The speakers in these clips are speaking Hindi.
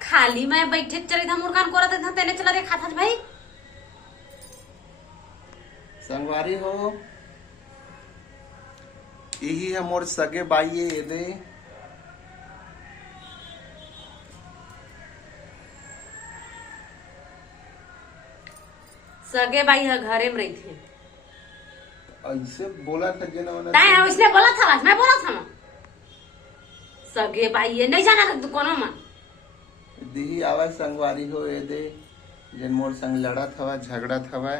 खाली मैं बैठे चले था मुर्गान कोरा था तेने चला रे खाता भाई संगवारी हो यही है मोर सगे बाई ये दे सगे भाई है घरे में रही थे ऐसे बोला था जे ना ताई है उसने बोला था मैं बोला था ना सगे भाई ये नहीं जाना था दुकानों में दीही आवा संगवारी हो ये दे जन मोर संग लड़ा था झगड़ा था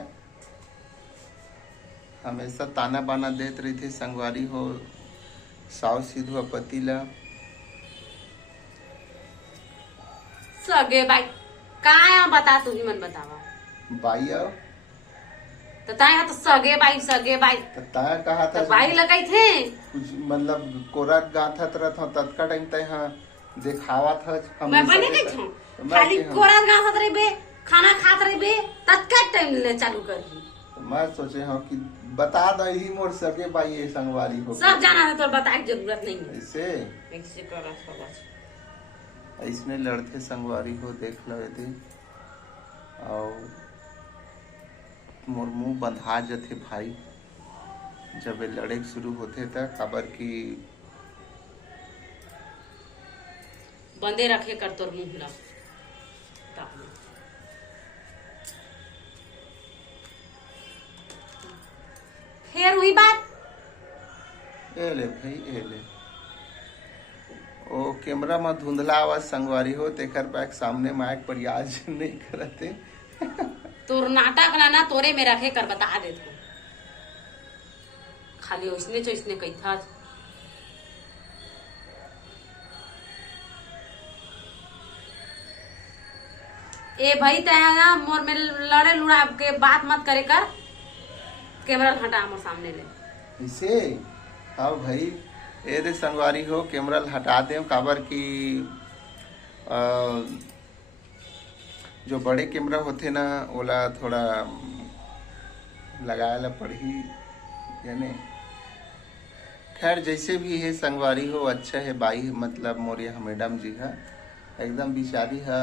हमेशा ताना बाना देत रही थी संगवारी हो साव सीधु पति ला सगे भाई कहाँ बता तू ही मन बतावा बाई आओ तो ताया तो सगे भाई तो ताया कहा था तो भाई लगाई थे कुछ मतलब कोरा गाथा तरह था तत्का टाइम तय हाँ दिखावा था मैं बने गई थी खाली कोरा गाथा रही बे खाना खात रही बे तत्का टाइम ले चालू कर दी मैं सोचे हाँ कि बता दो ही मोर सके भाई ये संगवारी हो सब जाना है तो बताए की जरूरत नहीं है ऐसे इसने लड़ते संगवारी हो देख लो यदि और मोर मुंह बंधा जथे भाई जब ये लड़े शुरू होते था खबर की बंदे रखे कर तोर मुंह ला फिर हुई बात ए ले भाई ए ले ओ कैमरा में धुंधला आवाज संगवारी हो तेकर बैक सामने माइक पर याद नहीं करते तोर नाटक ना तोरे में रखे कर बता दे तू खाली उसने कही था ए भाई तय मोर में लड़े लुड़ा के बात मत करे कर कैमरा हटा मोर सामने ले इसे हाँ भाई ए दे संगवारी हो कैमरा हटा दे काबर की जो बड़े कैमरा होते ना ओला थोड़ा लगाया ला पड़ी यानी खैर जैसे भी है संगवारी हो अच्छा है बाई मतलब मोरिया मैडम जी है एकदम बिचारी है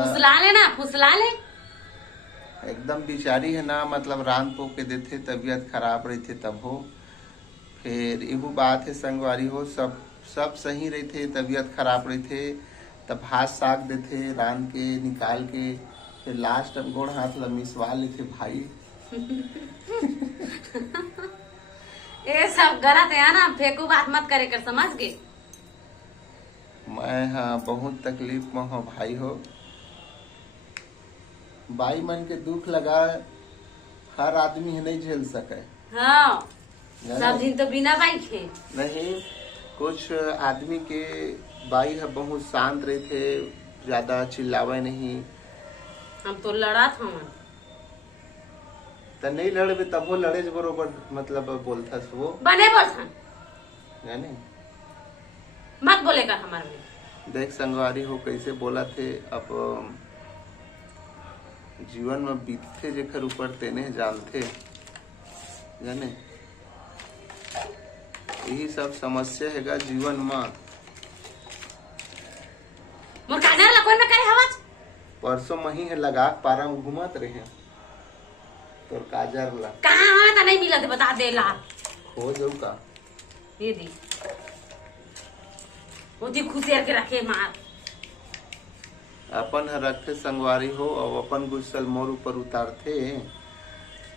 फुसला ले एकदम बिचारी है ना मतलब रान पो के देते तबीयत खराब रही थे तब हो फिर एगो बात है संगवारी हो सब सही रही थे तबीयत खराब रही थे तब हाथ साग देते रान के निकाल के फिर लास्ट अब गोड़ हाथ लमिसवा लेते भाई ये सब गलत है ना फेंकू बात मत करे कर समझ गए मैं हाँ बहुत तकलीफ में हो भाई हो बाई मन के दुख लगा हर आदमी है नहीं झेल सके हाँ सब दिन तो बिना बाई थे नहीं कुछ आदमी के बाई है बहुत शांत रहे थे ज्यादा चिल्लावे नहीं हम तो लड़ा था तो नहीं लड़े तब वो लड़े बरोबर मतलब बोलता वो बने बोलता यानी मत बोलेगा हमारे देख संगवारी हो कैसे बोला थे अब जीवन में बीतते जेकर ऊपर तेने जानते जाने यही सब समस्या हैगा जीवन में परसों मही है लगा पारा में घूमत रहे तोर काजर ला कहाँ नहीं मिला बता दे ला हो जाऊ का ये दी वो खुशियार के रखे मार अपन रखे संगवारी हो और अपन गुस्सल मोर ऊपर उतारते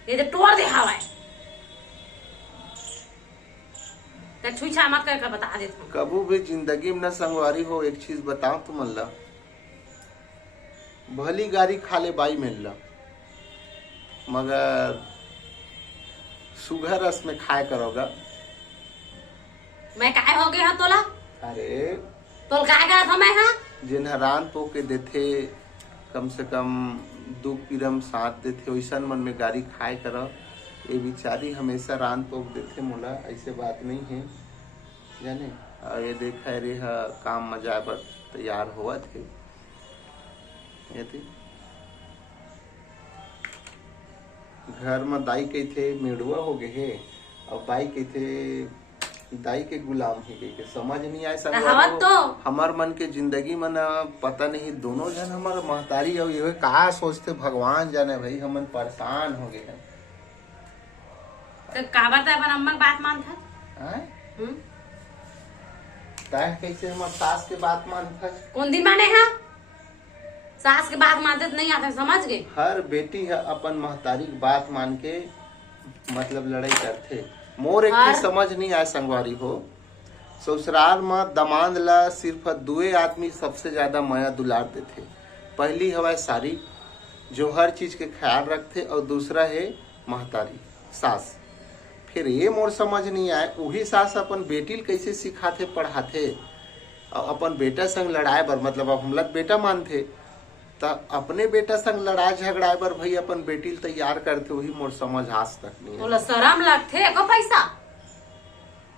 ये तो तोड़ दे हवा छुईछा मत करके बता दे कबू भी जिंदगी में न संगवारी हो एक चीज बताओ तुम अल्लाह भली गाड़ी खाले बाई मिल मगर सुगर रस में खाए करोगा मैं काय हो गया तोला अरे तोल काय गया था मैं हाँ जिन हरान पो के देथे कम से कम दुख पीरम साथ देथे वैसा मन में गाड़ी खाए करो ये बिचारी हमेशा रान पोक देथे मोला ऐसे बात नहीं है जाने और ये देखा रे काम मजा पर तैयार हुआ थे ये थी घर में दाई कही मेढ़ुआ हो गए है और बाई कही दाई के गुलाम ही कही समझ नहीं आए संग तो हमार मन के जिंदगी में ना पता नहीं दोनों जन हमार महतारी और ये कहा सोचते भगवान जाने भाई हमन परेशान हो गए हैं तो काबर त अपन अम्मा के बात मानता कैसे हमार सास के बात मानता कौन दिन माने है सास के बात मानते नहीं आते समझ गए। हर बेटी है अपन महतारी की बात मान के मतलब लड़ाई करते मोर एक समझ नहीं आया संगवारी हो ससुराल में दमाद ला सिर्फ दुए आदमी सबसे ज्यादा माया दुलार देते। पहली हवा सारी जो हर चीज के ख्याल रखते और दूसरा है महतारी सास। फिर ये मोर समझ नहीं आए वही सास अपन बेटी कैसे सिखाते पढ़ाते और अपन बेटा संग लड़ाए बर मतलब अब हमला बेटा मानते तो अपने बेटा संग लड़ाई झगड़ाए बर भाई अपन बेटी तैयार करते वही मोर समझ आज तक नहीं बोला शर्म लगते को पैसा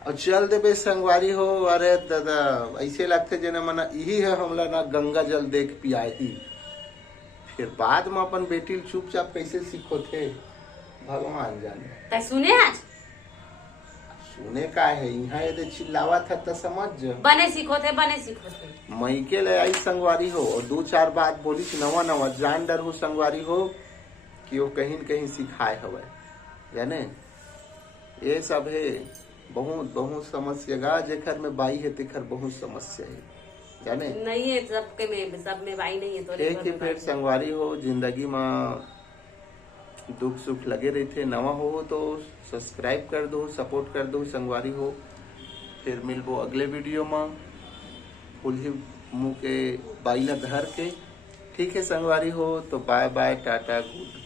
और चल देवे संगवारी हो। अरे दादा ऐसे लगते जना मना यही है हमला ना गंगा जल देख पियाई ही फिर बाद में अपन बेटी चुपचाप कैसे सीखो थे भगवान जाने। सुने आज सुने का है यहाँ यदि चिल्लावा था तो समझ बने सीखो थे मई के ले आई संगवारी हो और दो चार बात बोली नवा नवा जान डर हो संगवारी हो कि वो कहीं न कहीं सिखाए हवे जाने ये सब है बहुत बहुत समस्या गा जेखर में बाई है तेखर बहुत समस्या है जाने नहीं है सबके में सब में बाई नहीं है तो एक ही फिर संगवारी हो जिंदगी में दुख सुख लगे रही थे नवा हो तो सब्सक्राइब कर दो सपोर्ट कर दो संगवारी हो। फिर मिलबो अगले वीडियो में फुल ही मुंह के बाइला धर के ठीक है संगवारी हो तो बाय बाय टाटा गुड।